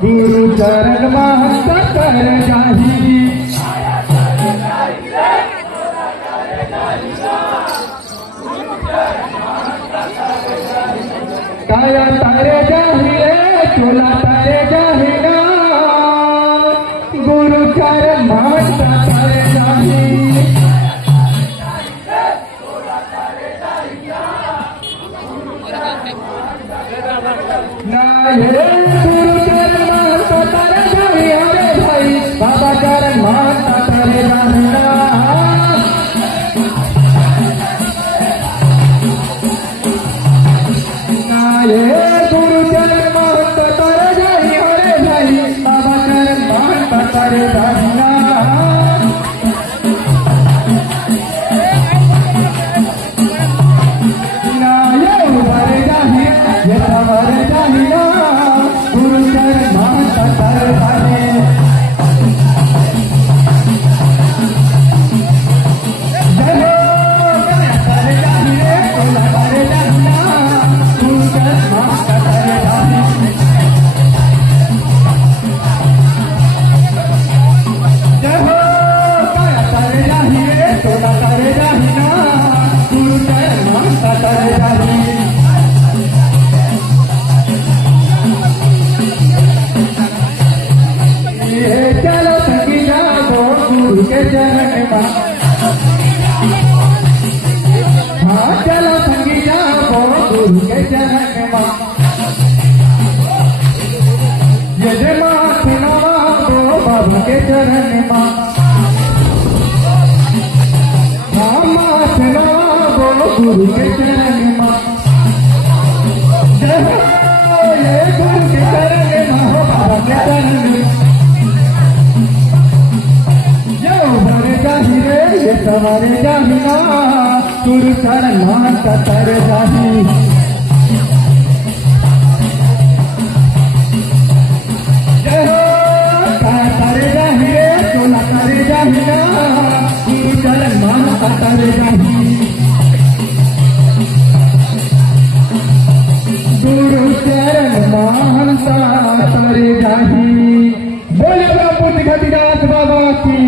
गुरु चरण महंत कर जाही काया तारे जाही रे चोला तारे जाही ना गुरु चरण महंत कर जाही ना ये गुरु चरण महंत कर जाही अरे भाई बाबा चरण महंत कर जाही ना ये गुरु चरण महंत कर जाही अरे भाई बाबा चरण महंत कर जाही ना ये उबर जाही ये सवर जाही ना गुरु चरण महंत कर जाही चलो संगी जाओ गुरु के चरण में हाँ चलो संगी जाओ गुरु के चरण में ये माथ नवा दो बाबू के चरण में हाँ माथ नवा दो गुरु के चरण में ये गुरु के चरण में हो बाबा के चरण में ये सवारे जाही ना गुरु चरण महंत कर जाही जय हो करे जाही रे चोला करे जाही ना गुरु चरण महंत कर जाही गुरु चरण महंत कर जाही बोले प्रभु दिखा बाबा की